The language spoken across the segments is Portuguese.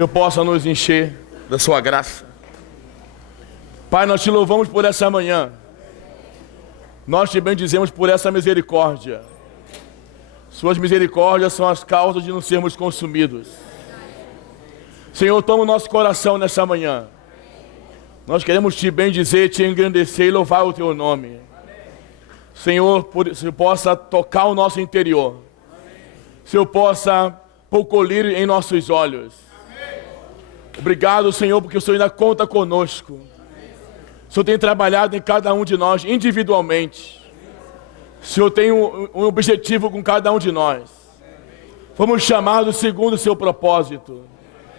Eu possa nos encher da sua graça. Pai, nós te louvamos por essa manhã. Nós te bendizemos por essa misericórdia. Suas misericórdias são as causas de não sermos consumidos. Senhor, toma o nosso coração nessa manhã. Nós queremos te bendizer, te engrandecer e louvar o teu nome. Senhor, se possa tocar o nosso interior. Se eu possa pôr colírio em nossos olhos. Obrigado, Senhor, porque o Senhor ainda conta conosco. O Senhor tem trabalhado em cada um de nós individualmente. O Senhor tem um objetivo com cada um de nós. Fomos chamados segundo o seu propósito,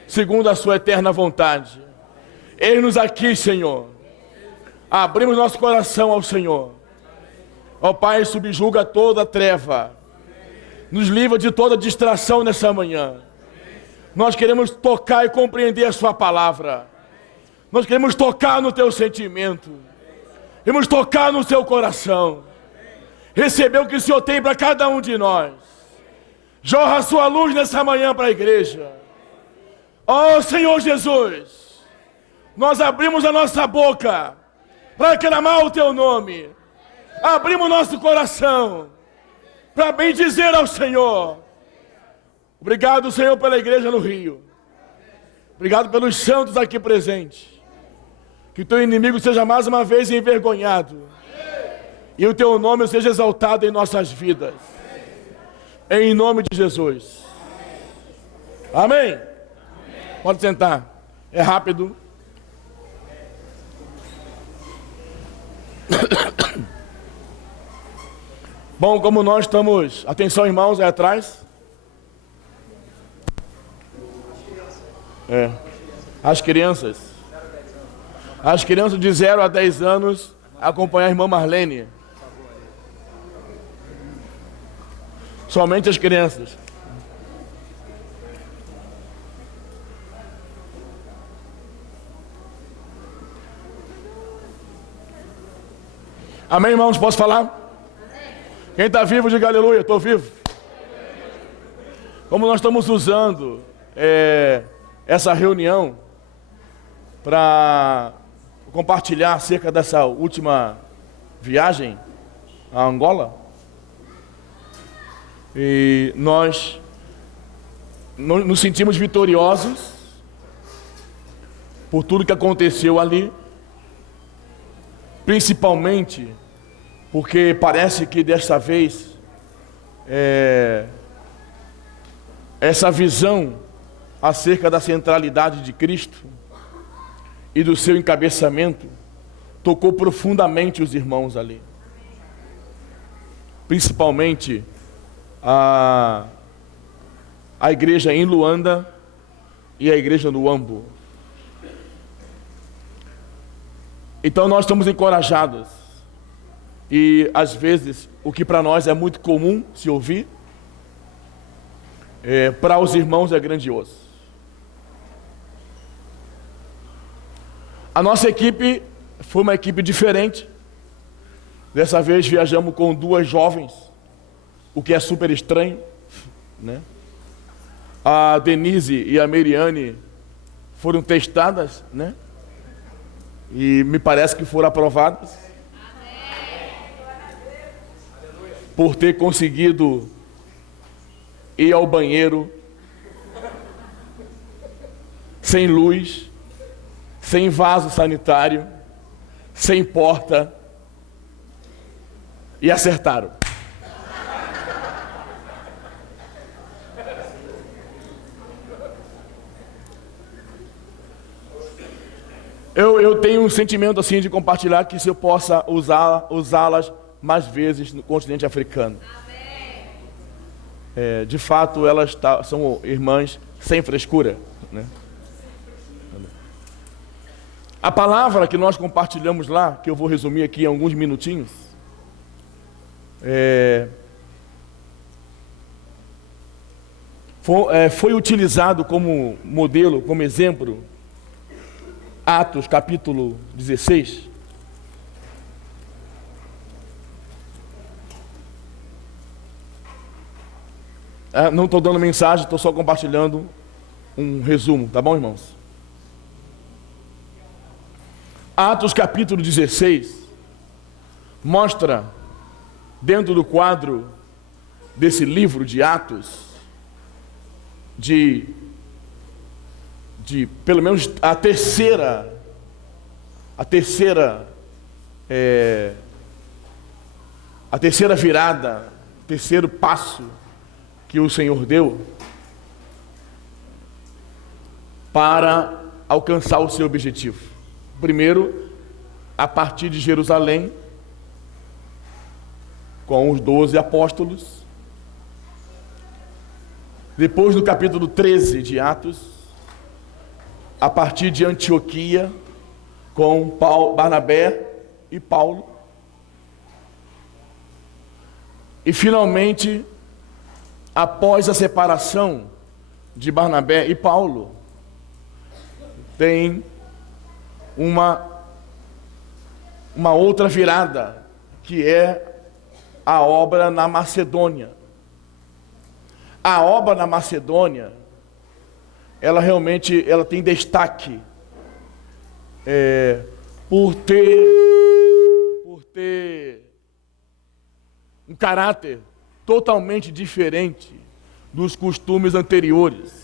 segundo a sua eterna vontade. Eis-nos aqui, Senhor. Abrimos nosso coração ao Senhor. Ó Pai, subjuga toda treva. Nos livra de toda distração nessa manhã. Nós queremos tocar e compreender a sua palavra. Nós queremos tocar no teu sentimento. Queremos tocar no seu coração. Receber o que o Senhor tem para cada um de nós. Jorra a sua luz nessa manhã para a igreja. Ó Senhor Jesus, nós abrimos a nossa boca para clamar o teu nome. Abrimos nosso coração para bendizer ao Senhor. Obrigado, Senhor, pela igreja no Rio. Obrigado pelos santos aqui presentes. Que o teu inimigo seja mais uma vez envergonhado. E o teu nome seja exaltado em nossas vidas. Em nome de Jesus. Amém? Pode sentar. É rápido. Bom, como nós estamos... Atenção, irmãos, aí atrás. As crianças de 0 a 10 anos acompanhar a irmã Marlene. Somente as crianças. Amém, irmãos? Posso falar? Quem está vivo, diga aleluia. Estou vivo. Como nós estamos usando essa reunião para compartilhar acerca dessa última viagem a Angola, e nós nos sentimos vitoriosos por tudo que aconteceu ali, principalmente porque parece que desta vez essa visão acerca da centralidade de Cristo e do seu encabeçamento tocou profundamente os irmãos ali. Principalmente a igreja em Luanda e a igreja no Uambo. Então nós estamos encorajados. E às vezes o que para nós é muito comum se ouvir, para os irmãos é grandioso. A nossa equipe foi uma equipe diferente. Dessa vez viajamos com 2 jovens, o que é super estranho, né? A Denise e a Meriane foram testadas, né? E me parece que foram aprovadas. Por ter conseguido ir ao banheiro sem luz, sem vaso sanitário, sem porta, e acertaram. Eu tenho um sentimento assim de compartilhar que se eu possa usá-las mais vezes no continente africano. De fato, elas são irmãs sem frescura, né? A palavra que nós compartilhamos lá, que eu vou resumir aqui em alguns minutinhos, foi utilizado como modelo, como exemplo, Atos capítulo 16. Não estou dando mensagem, estou só compartilhando um resumo, tá bom, irmãos? Atos capítulo 16 mostra, dentro do quadro desse livro de Atos, de pelo menos a terceira virada, terceiro passo que o Senhor deu para alcançar o seu objetivo. Primeiro, a partir de Jerusalém, com os 12 apóstolos. Depois, no capítulo 13 de Atos, a partir de Antioquia, com Barnabé e Paulo. E finalmente, após a separação de Barnabé e Paulo, tem uma outra virada, que é a obra na Macedônia. A obra na Macedônia, ela tem destaque por ter um caráter totalmente diferente dos costumes anteriores.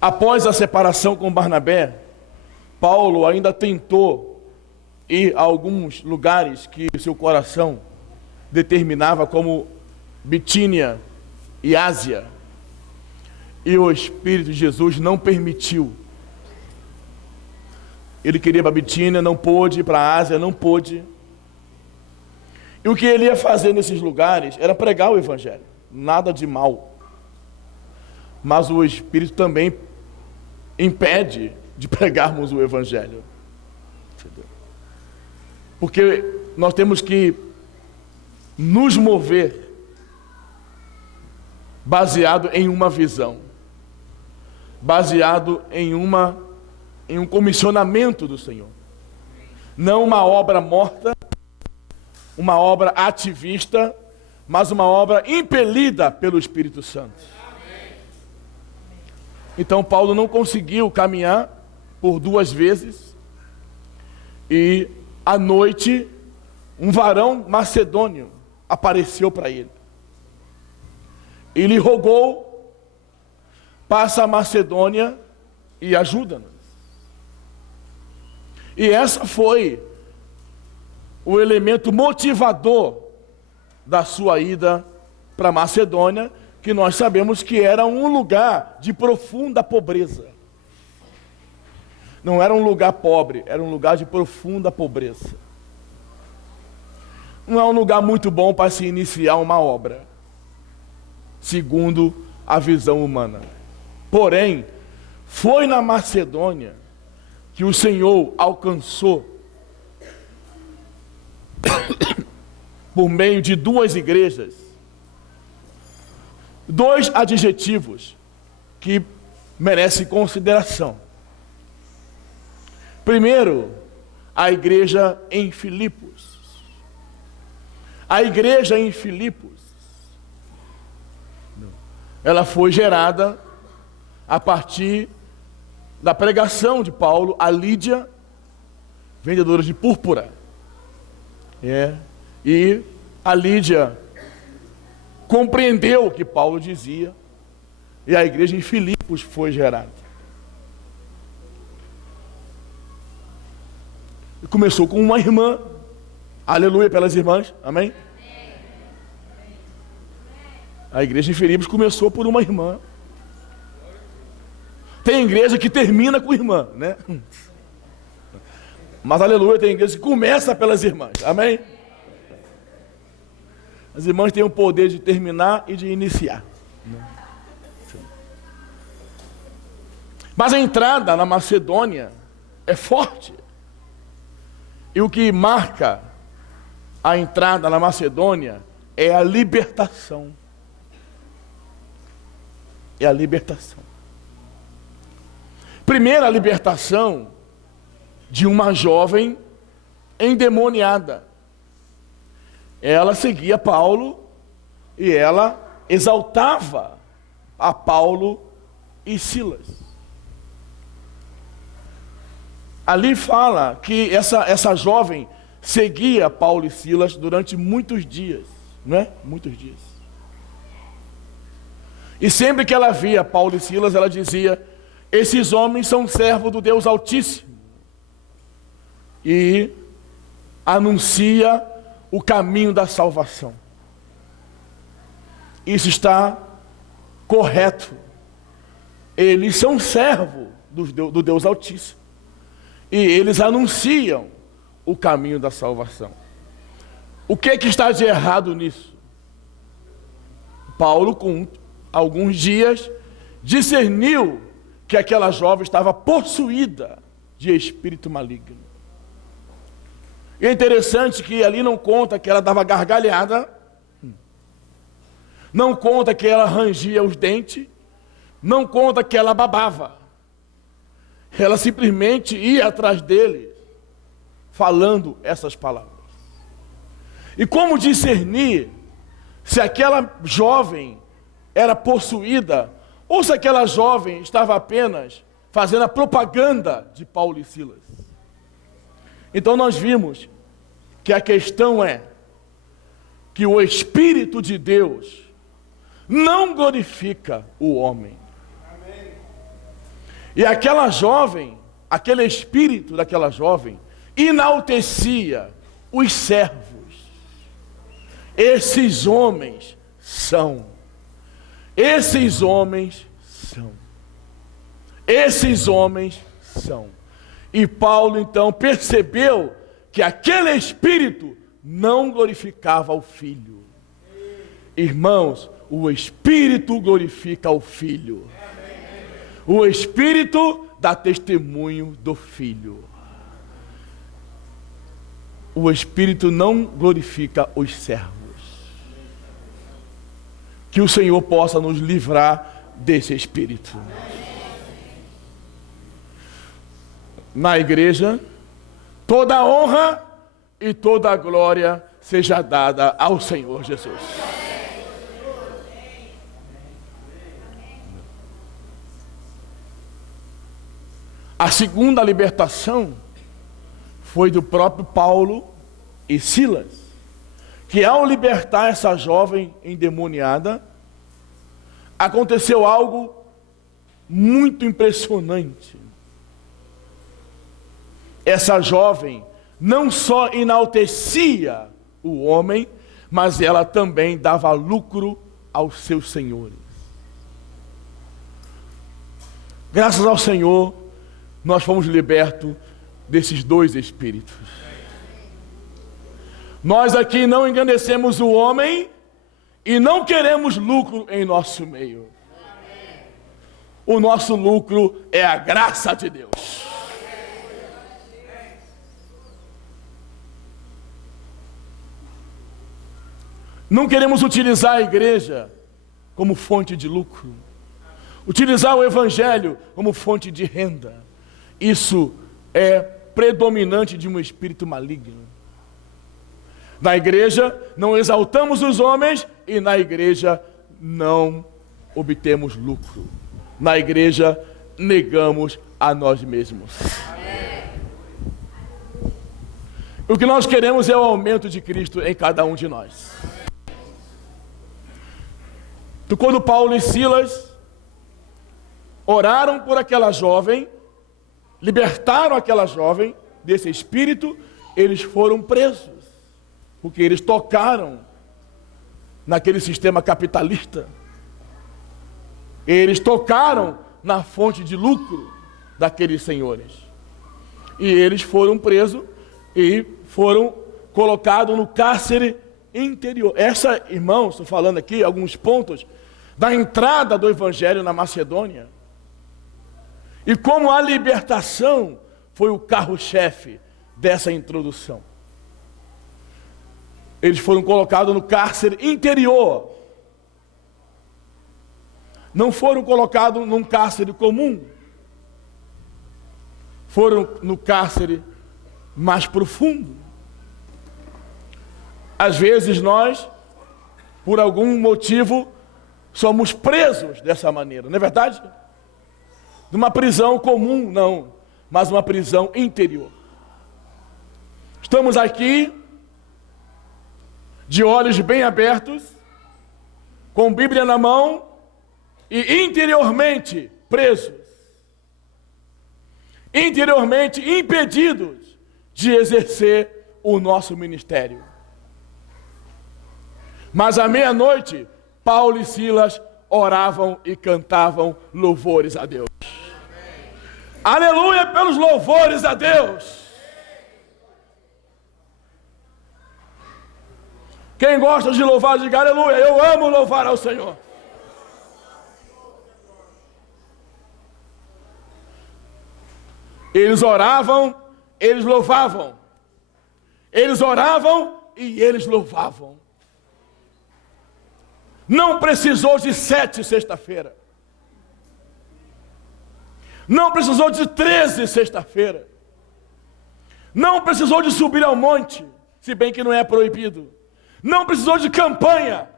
Após a separação com Barnabé, Paulo ainda tentou ir a alguns lugares que seu coração determinava, como Bitínia e Ásia, e o Espírito de Jesus não permitiu. Ele queria ir para Bitínia, não pôde, ir para a Ásia, não pôde. E o que ele ia fazer nesses lugares era pregar o Evangelho, nada de mal. Mas o Espírito também impede de pregarmos o Evangelho. Porque nós temos que nos mover baseado em uma visão, baseado em um comissionamento do Senhor. Não uma obra morta, uma obra ativista, mas uma obra impelida pelo Espírito Santo. Então Paulo não conseguiu caminhar por 2 vezes, e à noite um varão macedônio apareceu para ele. Ele rogou: passa a Macedônia e ajuda-nos. E essa foi o elemento motivador da sua ida para Macedônia, que nós sabemos que era um lugar de profunda pobreza. Não era um lugar pobre, era um lugar de profunda pobreza. Não é um lugar muito bom para se iniciar uma obra, segundo a visão humana. Porém, foi na Macedônia que o Senhor alcançou, por meio de 2 igrejas, 2 adjetivos que merecem consideração. Primeiro, a igreja em Filipos. A igreja em Filipos, ela foi gerada a partir da pregação de Paulo a Lídia, vendedora de púrpura. E a Lídia compreendeu o que Paulo dizia, e a igreja em Filipos foi gerada. E começou com uma irmã. Aleluia pelas irmãs, amém? A igreja em Filipos começou por uma irmã. Tem igreja que termina com irmã, né? Mas aleluia, tem igreja que começa pelas irmãs, amém? As irmãs têm o poder de terminar e de iniciar. Mas a entrada na Macedônia é forte. E o que marca a entrada na Macedônia é a libertação. É a libertação. Primeiro, a libertação de uma jovem endemoniada. Ela seguia Paulo e ela exaltava a Paulo e Silas. Ali fala que essa jovem seguia Paulo e Silas durante muitos dias, não é? Muitos dias. E sempre que ela via Paulo e Silas, ela dizia: esses homens são servos do Deus Altíssimo. E anuncia o caminho da salvação. Isso está correto. Eles são servos do Deus Altíssimo. E eles anunciam o caminho da salvação. O que está de errado nisso? Paulo, com alguns dias, discerniu que aquela jovem estava possuída de espírito maligno. E é interessante que ali não conta que ela dava gargalhada, não conta que ela rangia os dentes, não conta que ela babava. Ela simplesmente ia atrás dele, falando essas palavras. E como discernir se aquela jovem era possuída ou se aquela jovem estava apenas fazendo a propaganda de Paulo e Silas? Então nós vimos que a questão é que o Espírito de Deus não glorifica o homem. E aquela jovem, aquele espírito daquela jovem, enaltecia os servos. Esses homens são. Esses homens são. Esses homens são. E Paulo então percebeu que aquele espírito não glorificava o Filho. Irmãos, o Espírito glorifica o Filho. O Espírito dá testemunho do Filho. O Espírito não glorifica os servos. Que o Senhor possa nos livrar desse espírito. Na igreja, toda a honra e toda a glória seja dada ao Senhor Jesus. A segunda libertação foi do próprio Paulo e Silas, que ao libertar essa jovem endemoniada, aconteceu algo muito impressionante. Essa jovem não só enaltecia o homem, mas ela também dava lucro aos seus senhores. Graças ao Senhor, nós fomos libertos desses dois espíritos. Nós aqui não engrandecemos o homem e não queremos lucro em nosso meio. O nosso lucro é a graça de Deus. Não queremos utilizar a igreja como fonte de lucro. Utilizar o evangelho como fonte de renda. Isso é predominante de um espírito maligno. Na igreja não exaltamos os homens e na igreja não obtemos lucro. Na igreja negamos a nós mesmos. O que nós queremos é o aumento de Cristo em cada um de nós. Então, quando Paulo e Silas oraram por aquela jovem, libertaram aquela jovem desse espírito, eles foram presos, porque eles tocaram naquele sistema capitalista. Eles tocaram na fonte de lucro daqueles senhores. E eles foram presos e foram colocados no cárcere interior. Irmãos, estou falando aqui alguns pontos da entrada do evangelho na Macedônia. E como a libertação foi o carro-chefe dessa introdução. Eles foram colocados no cárcere interior. Não foram colocados num cárcere comum. Foram no cárcere mais profundo. Às vezes nós, por algum motivo, somos presos dessa maneira, não é verdade? Numa prisão comum, não, mas uma prisão interior. Estamos aqui, de olhos bem abertos, com Bíblia na mão e interiormente presos, interiormente impedidos de exercer o nosso ministério. Mas à meia-noite, Paulo e Silas oravam e cantavam louvores a Deus. Aleluia pelos louvores a Deus. Quem gosta de louvar, diga aleluia. Eu amo louvar ao Senhor. Eles oravam, eles louvavam. Eles oravam e eles louvavam. Não precisou de 7 sexta-feira. Não precisou de 13 sexta-feira. Não precisou de subir ao monte, se bem que não é proibido. Não precisou de campanha.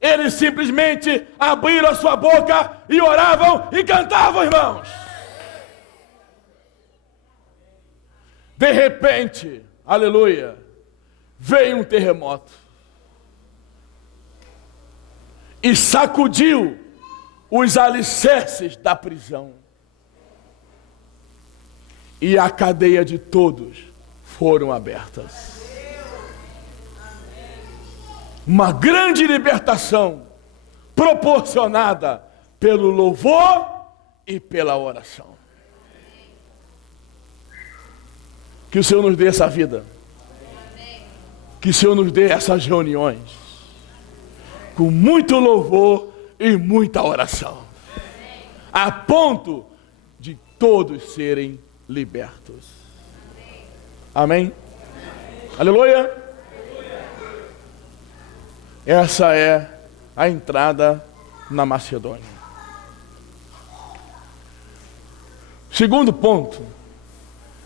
Eles simplesmente abriram a sua boca e oravam e cantavam, irmãos. De repente, aleluia, veio um terremoto e sacudiu os alicerces da prisão. E a cadeia de todos foram abertas. Uma grande libertação proporcionada pelo louvor e pela oração. Que o Senhor nos dê essa vida. Que o Senhor nos dê essas reuniões com muito louvor e muita oração, a ponto de todos serem libertos. Amém? Aleluia! Essa é a entrada na Macedônia. Segundo ponto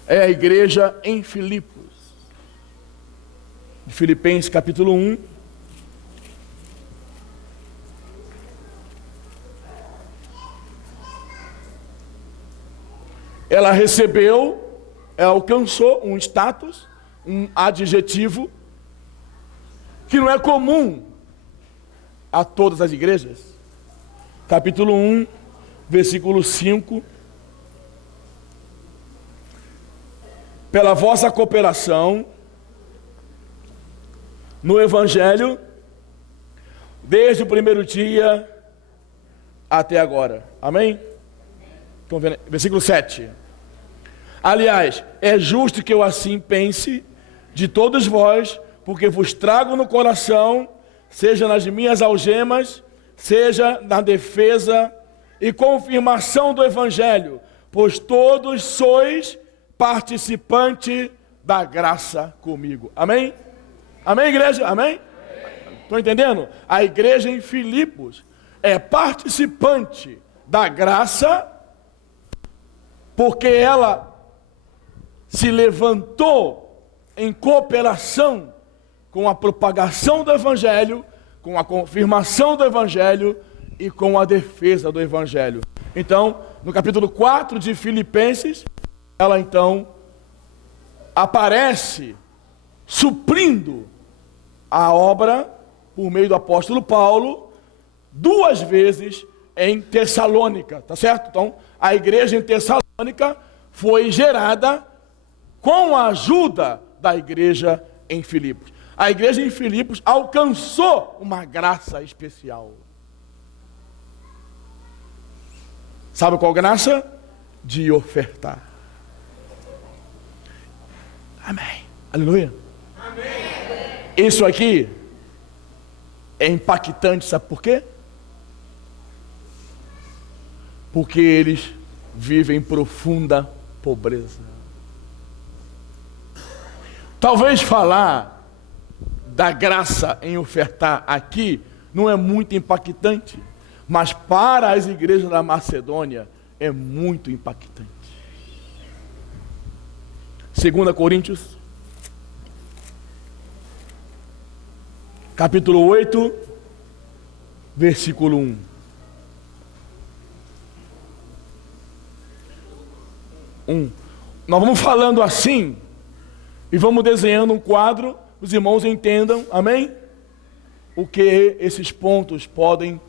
é a igreja em Filipos. Filipenses capítulo 1. Ela recebeu, ela alcançou um status, um adjetivo, que não é comum a todas as igrejas. Capítulo 1, versículo 5. Pela vossa cooperação no Evangelho, desde o primeiro dia até agora. Amém? Estão vendo? Versículo 7. Aliás, é justo que eu assim pense de todos vós, porque vos trago no coração, seja nas minhas algemas, seja na defesa e confirmação do Evangelho, pois todos sois participante da graça comigo. Amém? Amém, igreja? Amém? Estão entendendo? A igreja em Filipos é participante da graça, porque ela se levantou em cooperação com a propagação do Evangelho, com a confirmação do Evangelho e com a defesa do Evangelho. Então, no capítulo 4 de Filipenses, ela então aparece suprindo a obra por meio do apóstolo Paulo 2 vezes em Tessalônica, tá certo? Então, a igreja em Tessalônica foi gerada com a ajuda da igreja em Filipos. A igreja em Filipos alcançou uma graça especial. Sabe qual graça? De ofertar. Amém. Aleluia. Amém. Isso aqui é impactante, sabe por quê? Porque eles vivem profunda pobreza. Talvez falar da graça em ofertar aqui não é muito impactante, mas para as igrejas da Macedônia é muito impactante. 2 Coríntios, capítulo 8, versículo 1. Nós vamos falando assim e vamos desenhando um quadro, os irmãos entendam, amém? O que esses pontos podem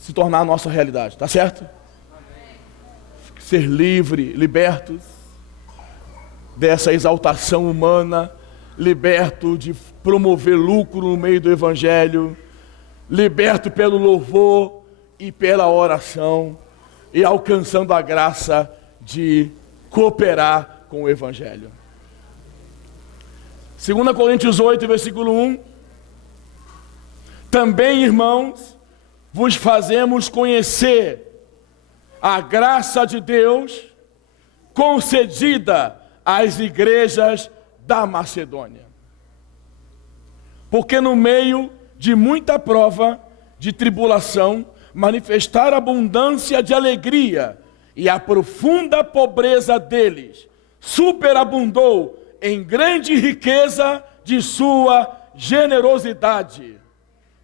se tornar a nossa realidade, tá certo? Amém. Ser livre, libertos dessa exaltação humana, liberto de promover lucro no meio do evangelho, liberto pelo louvor e pela oração e alcançando a graça de cooperar com o evangelho. 2 Coríntios 8, versículo 1. Também, irmãos, vos fazemos conhecer a graça de Deus concedida às igrejas da Macedônia. Porque no meio de muita prova, de tribulação, manifestar abundância de alegria, e a profunda pobreza deles superabundou em grande riqueza de sua generosidade.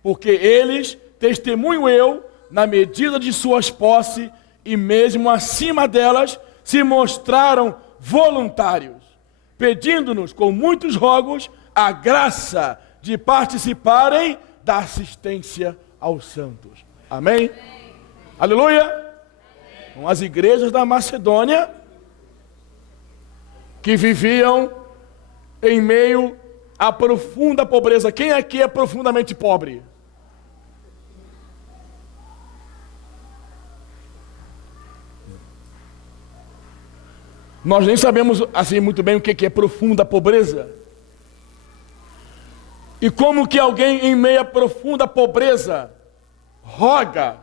Porque eles, testemunho eu, na medida de suas posses, e mesmo acima delas, se mostraram voluntários, pedindo-nos com muitos rogos a graça de participarem da assistência aos santos. Amém? Amém. Aleluia! Amém. As igrejas da Macedônia, que viviam em meio à profunda pobreza. Quem aqui é profundamente pobre? Nós nem sabemos assim muito bem o que é profunda pobreza. E como que alguém em meio à profunda pobreza roga,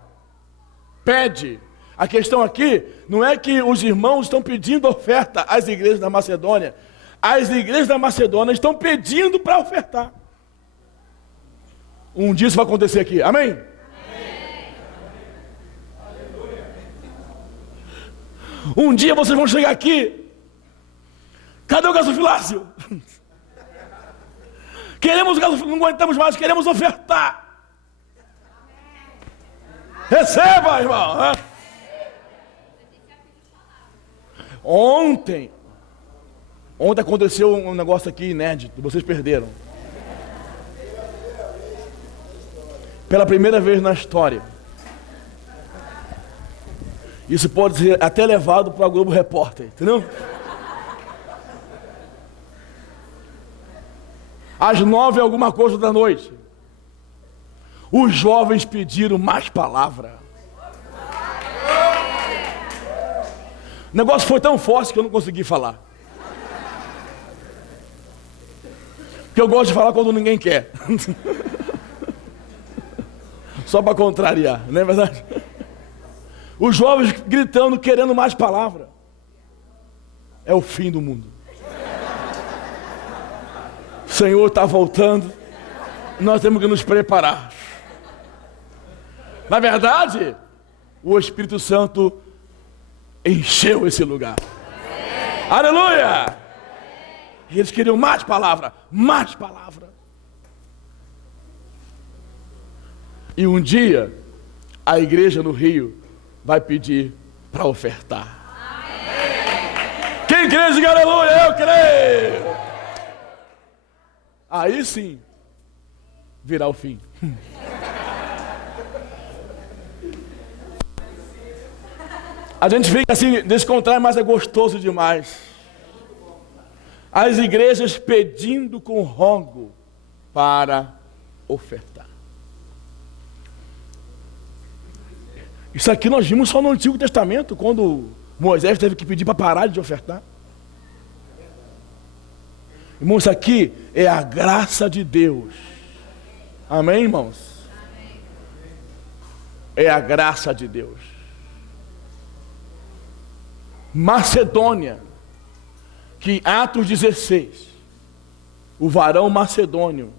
pede. A questão aqui não é que os irmãos estão pedindo oferta às igrejas da Macedônia. As igrejas da Macedônia estão pedindo para ofertar. Um dia isso vai acontecer aqui. Amém? Um dia vocês vão chegar aqui. Cadê o gasofilácio? Queremos o gasofilácio, não aguentamos mais, queremos ofertar. Receba, irmão. Ontem aconteceu um negócio aqui inédito, vocês perderam. Pela primeira vez na história. Isso pode ser até levado para o Globo Repórter, entendeu? Às 9 alguma coisa da noite, os jovens pediram mais palavra. O negócio foi tão forte que eu não consegui falar. Porque eu gosto de falar quando ninguém quer. Só para contrariar, não é verdade? Os jovens gritando, querendo mais palavra. É o fim do mundo. O Senhor está voltando. Nós temos que nos preparar. Na verdade, o Espírito Santo encheu esse lugar. Aleluia! E eles queriam mais palavra, mais palavra. E um dia, a igreja no Rio vai pedir para ofertar. Amém. Quem crê, diga aleluia, eu creio. Aí sim, virá o fim. A gente fica assim, descontrai, mas é gostoso demais. As igrejas pedindo com rogo para ofertar. Isso aqui nós vimos só no Antigo Testamento, quando Moisés teve que pedir para parar de ofertar. Irmãos, isso aqui é a graça de Deus. Amém, irmãos? Amém. É a graça de Deus. Macedônia, que em Atos 16, o varão macedônio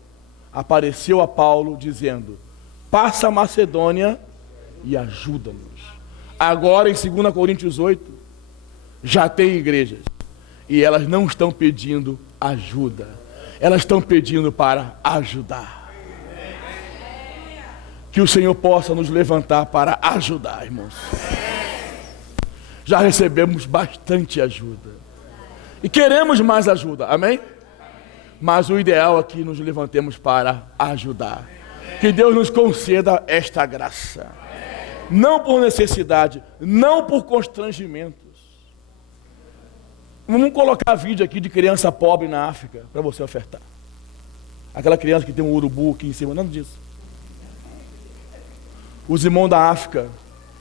apareceu a Paulo dizendo: passa a Macedônia e ajuda-nos. Agora em 2 Coríntios 8, já tem igrejas, e elas não estão pedindo ajuda, elas estão pedindo para ajudar. Que o Senhor possa nos levantar para ajudar, irmãos. Já recebemos bastante ajuda. E queremos mais ajuda, amém? Mas o ideal é que nos levantemos para ajudar. Que Deus nos conceda esta graça. Não por necessidade, não por constrangimentos. Vamos colocar vídeo aqui de criança pobre na África, para você ofertar. Aquela criança que tem um urubu aqui em cima, nada disso. Os irmãos da África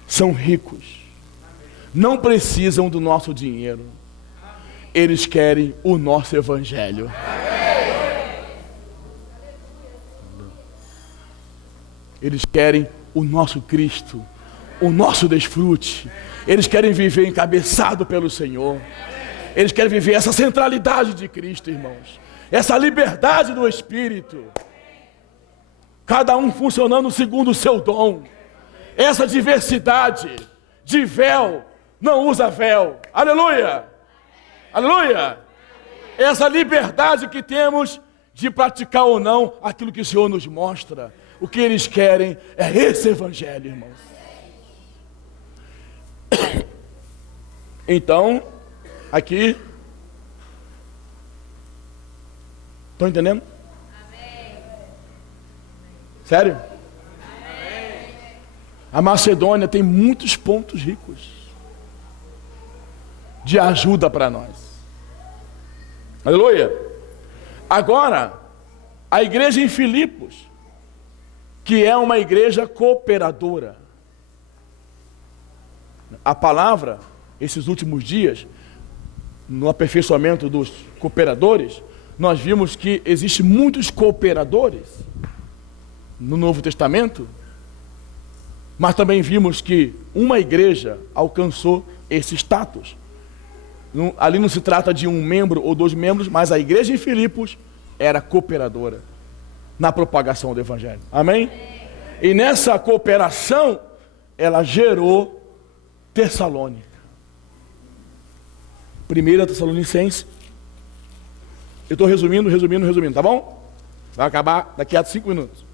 são ricos. Não precisam do nosso dinheiro. Eles querem o nosso evangelho. Eles querem o nosso Cristo, o nosso desfrute. Eles querem viver encabeçado pelo Senhor. Eles querem viver essa centralidade de Cristo, irmãos. Essa liberdade do Espírito. Cada um funcionando segundo o seu dom. Essa diversidade de véu, não usa véu. Aleluia! Aleluia! Essa liberdade que temos de praticar ou não aquilo que o Senhor nos mostra. O que eles querem é esse evangelho, irmãos. Então, aqui, estão entendendo? Amém. Sério? Amém. A Macedônia tem muitos pontos ricos de ajuda para nós. Aleluia. Agora, a igreja em Filipos, que é uma igreja cooperadora. A palavra, esses últimos dias, no aperfeiçoamento dos cooperadores, nós vimos que existem muitos cooperadores no Novo Testamento, mas também vimos que uma igreja alcançou esse status. Ali não se trata de um membro ou 2 membros, mas a igreja em Filipos era cooperadora na propagação do evangelho. Amém? E nessa cooperação, ela gerou Tessalônica. 1 Tessalonicenses. Eu estou resumindo, tá bom? Vai acabar daqui a 5 minutos.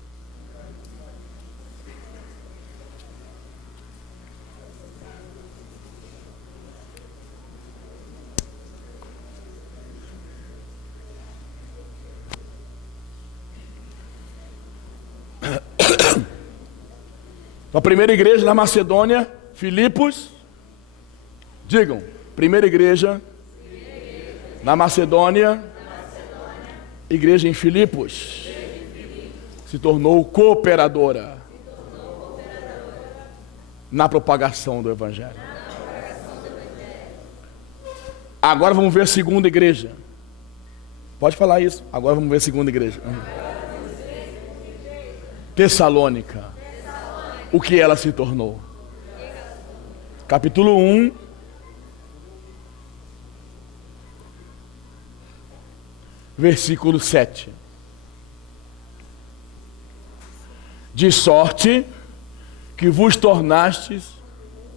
A primeira igreja na Macedônia, Filipos. Digam, primeira igreja na Macedônia, igreja em Filipos, se tornou cooperadora na propagação do evangelho. Agora vamos ver a segunda igreja. Pode falar isso. Agora vamos ver a segunda igreja. Tessalônica. O que ela se tornou? Capítulo 1, versículo 7. De sorte que vos tornastes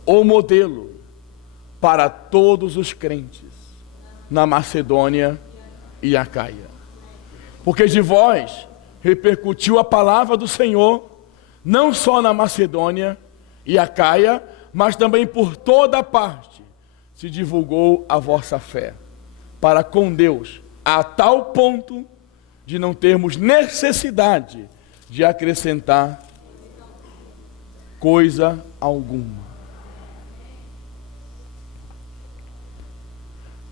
o modelo para todos os crentes na Macedônia e Acaia. Porque de vós repercutiu a palavra do Senhor, não só na Macedônia e Acaia, mas também por toda parte se divulgou a vossa fé para com Deus, a tal ponto de não termos necessidade de acrescentar coisa alguma.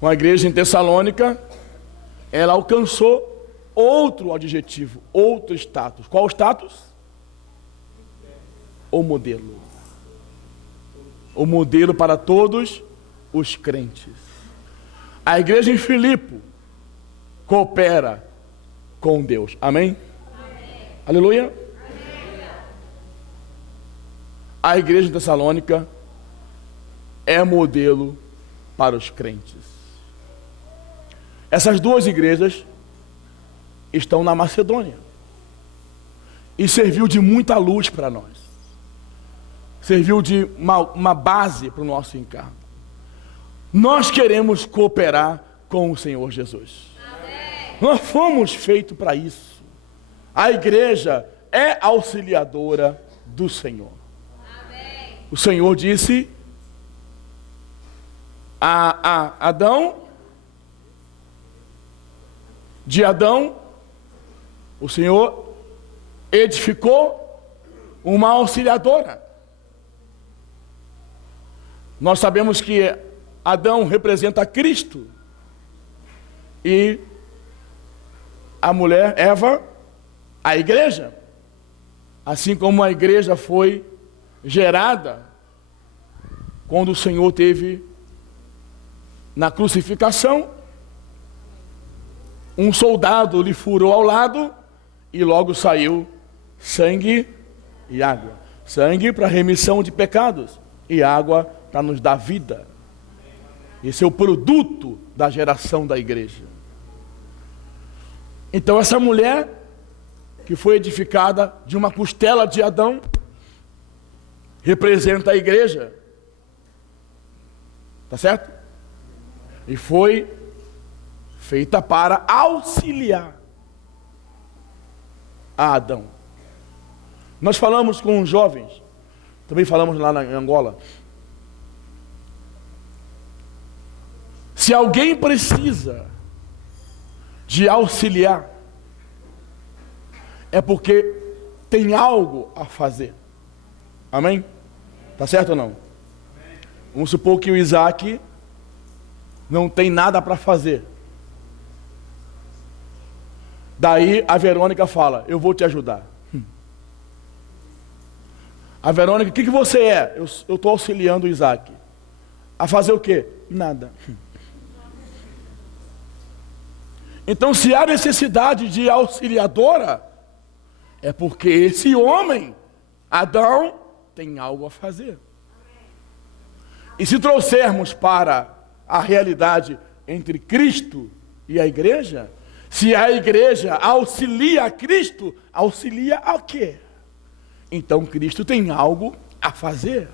Com a igreja em Tessalônica, ela alcançou outro adjetivo, outro status. Qual o status? O modelo. O modelo para todos os crentes. A igreja em Filipe coopera com Deus. Amém? Amém. Aleluia? Amém. A igreja em Tessalônica é modelo para os crentes. Essas duas igrejas estão na Macedônia e serviu de muita luz para nós. Serviu de uma base para o nosso encargo. Nós queremos cooperar com o Senhor Jesus. Amém. Nós fomos feitos para isso. A igreja é auxiliadora do Senhor. O Senhor disse a Adão, de Adão, o Senhor edificou uma auxiliadora. Nós sabemos que Adão representa Cristo e a mulher, Eva, a igreja. Assim como a igreja foi gerada quando o Senhor teve na crucificação, um soldado lhe furou ao lado e logo saiu sangue e água. Sangue para remissão de pecados e água para nos dar vida. Esse é o produto da geração da igreja. Então essa mulher que foi edificada de uma costela de Adão representa a igreja. Tá certo? E foi feita para auxiliar a Adão. Nós falamos com os jovens, também falamos lá em Angola. Se alguém precisa de auxiliar, é porque tem algo a fazer. Amém? Tá certo ou não? Vamos supor que o Isaac não tem nada para fazer. Daí a Verônica fala, eu vou te ajudar. A Verônica, o que você é? Eu estou auxiliando o Isaac. A fazer o quê? Nada. Então, se há necessidade de auxiliadora, é porque esse homem, Adão, tem algo a fazer. E se trouxermos para a realidade entre Cristo e a igreja, se a igreja auxilia a Cristo, auxilia a quê? Então Cristo tem algo a fazer.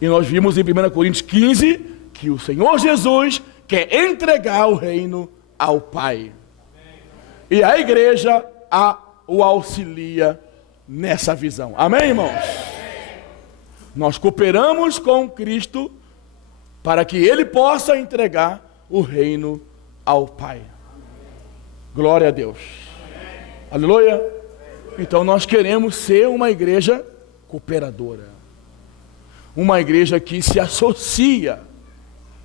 E nós vimos em 1 Coríntios 15 que o Senhor Jesus quer entregar o reino ao Pai. E a igreja o auxilia nessa visão. Amém, irmãos? Nós cooperamos com Cristo para que Ele possa entregar o reino ao Pai. Glória a Deus. Aleluia. Então nós queremos ser uma igreja cooperadora. Uma igreja que se associa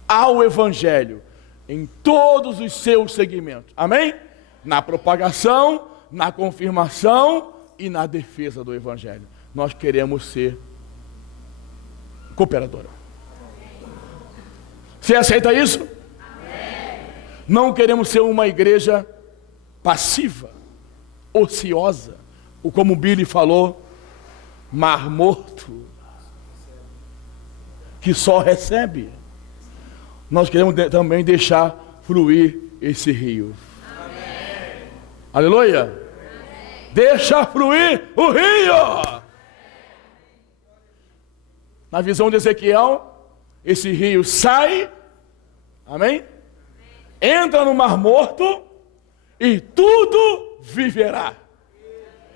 ao Evangelho em todos os seus segmentos. Amém? Na propagação, na confirmação e na defesa do Evangelho. Nós queremos ser cooperadora. Você aceita isso? Amém. Não queremos ser uma igreja passiva, ociosa, ou como Billy falou, mar morto, que só recebe. Nós queremos também deixar fluir esse rio. Amém. Aleluia. Amém. Deixa fluir o rio. Na visão de Ezequiel, esse rio sai, amém? Entra no mar morto e tudo viverá.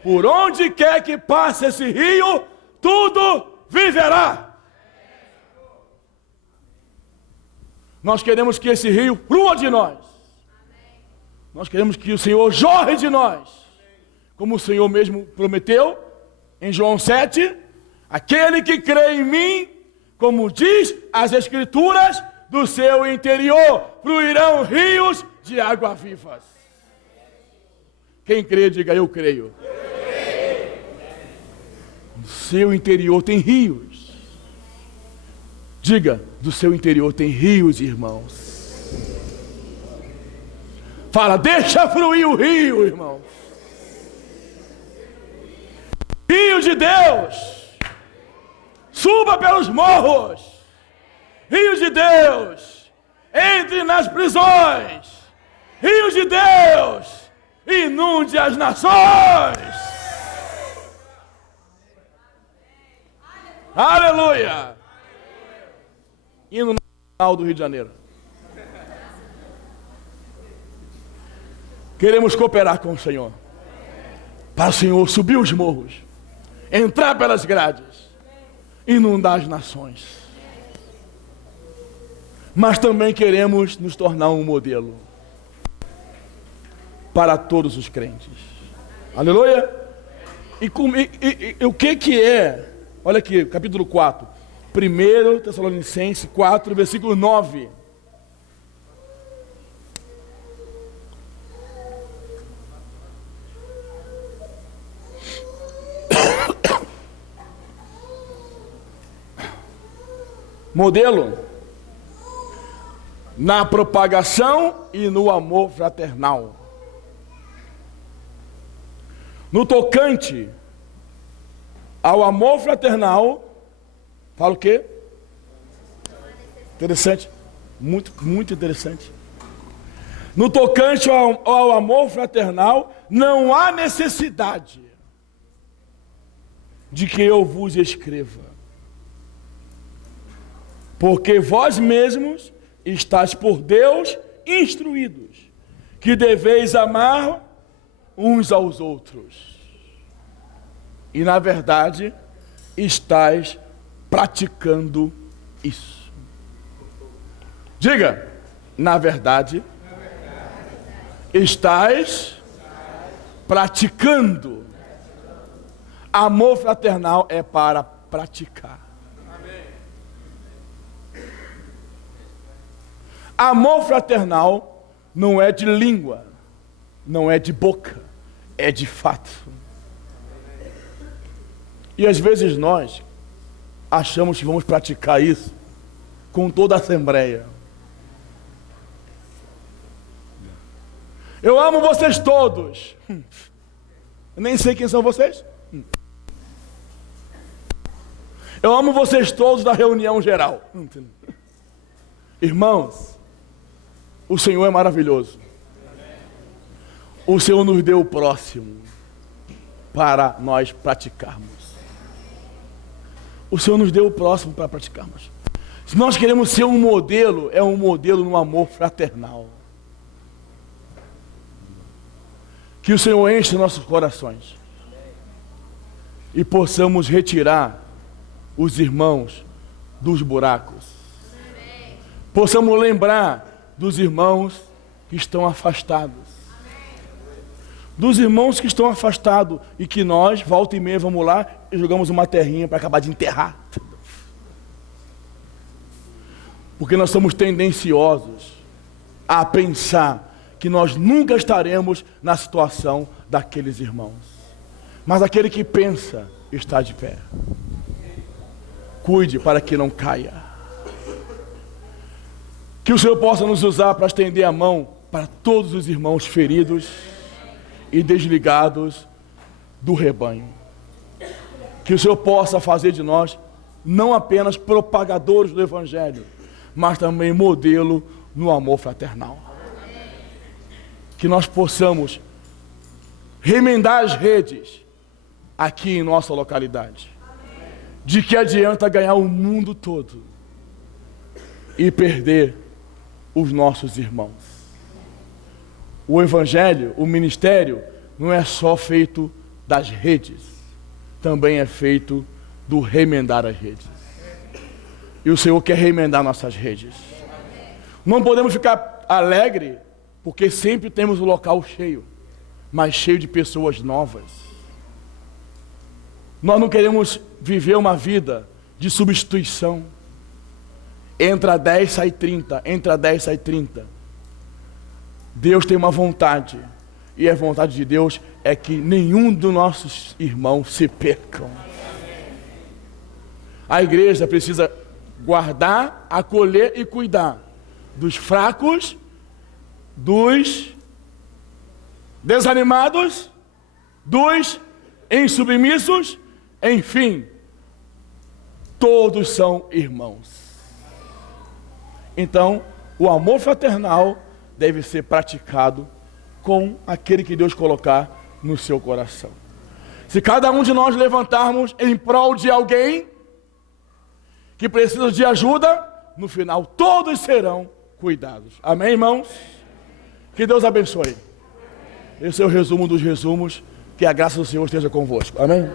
Por onde quer que passe esse rio, tudo viverá. Nós queremos que esse rio flua de nós. Nós queremos que o Senhor jorre de nós. Como o Senhor mesmo prometeu em João 7, aquele que crê em mim, como diz as Escrituras, do seu interior fluirão rios de água vivas. Quem crê, diga eu creio. Do seu interior tem rios. Diga, do seu interior tem rios, irmãos. Fala, deixa fluir o rio, irmãos. Rio de Deus. Suba pelos morros, rios de Deus, entre nas prisões, rios de Deus, inunde as nações. Aleluia! Hino nacional do Rio de Janeiro. Queremos cooperar com o Senhor. para o Senhor subir os morros, entrar pelas grades, inundar as nações. Mas também queremos nos tornar um modelo para todos os crentes. Aleluia! E o que é? Olha aqui, capítulo 4. 1 Tessalonicenses 4, versículo 9. Modelo na propagação e no amor fraternal. No tocante ao amor fraternal, fala o quê? Interessante, muito interessante. No tocante ao amor fraternal, não há necessidade de que eu vos escreva, porque vós mesmos estáis por Deus instruídos, que deveis amar uns aos outros. E na verdade, estáis praticando isso. Diga, na verdade, estáis praticando. Amor fraternal é para praticar. Amor fraternal não é de língua, não é de boca, é de fato. E às vezes nós achamos que vamos praticar isso com toda a assembleia. Eu amo vocês todos. Eu nem sei quem são vocês. Eu amo vocês todos da reunião geral. Irmãos, o Senhor é maravilhoso. O Senhor nos deu o próximo para nós praticarmos. O Senhor nos deu o próximo para praticarmos. Se nós queremos ser um modelo, é um modelo no amor fraternal. Que o Senhor enche nossos corações e possamos retirar os irmãos dos buracos. Possamos lembrar dos irmãos que estão afastados. Dos irmãos que estão afastados e que nós, volta e meia, vamos lá e jogamos uma terrinha para acabar de enterrar. Porque nós somos tendenciosos a pensar que nós nunca estaremos na situação daqueles irmãos. Mas aquele que pensa está de pé. Cuide para que não caia. Que o Senhor possa nos usar para estender a mão para todos os irmãos feridos e desligados do rebanho. Que o Senhor possa fazer de nós não apenas propagadores do Evangelho, mas também modelo no amor fraternal. Que nós possamos remendar as redes aqui em nossa localidade. De que adianta ganhar o mundo todo e perder os nossos irmãos? O Evangelho, o ministério, não é só feito das redes, também é feito do remendar as redes. E o Senhor quer remendar nossas redes. Não podemos ficar alegres, porque sempre temos o local cheio, mas cheio de pessoas novas. Nós não queremos viver uma vida de substituição. Entra 10, sai 30, entra 10, sai 30. Deus tem uma vontade, e a vontade de Deus é que nenhum dos nossos irmãos se percam. A igreja precisa guardar, acolher e cuidar dos fracos, dos desanimados, dos insubmissos, enfim, todos são irmãos. Então, o amor fraternal deve ser praticado com aquele que Deus colocar no seu coração. Se cada um de nós levantarmos em prol de alguém que precisa de ajuda, no final todos serão cuidados. Amém, irmãos? Que Deus abençoe. Esse é o resumo dos resumos Que a graça do Senhor esteja convosco. Amém?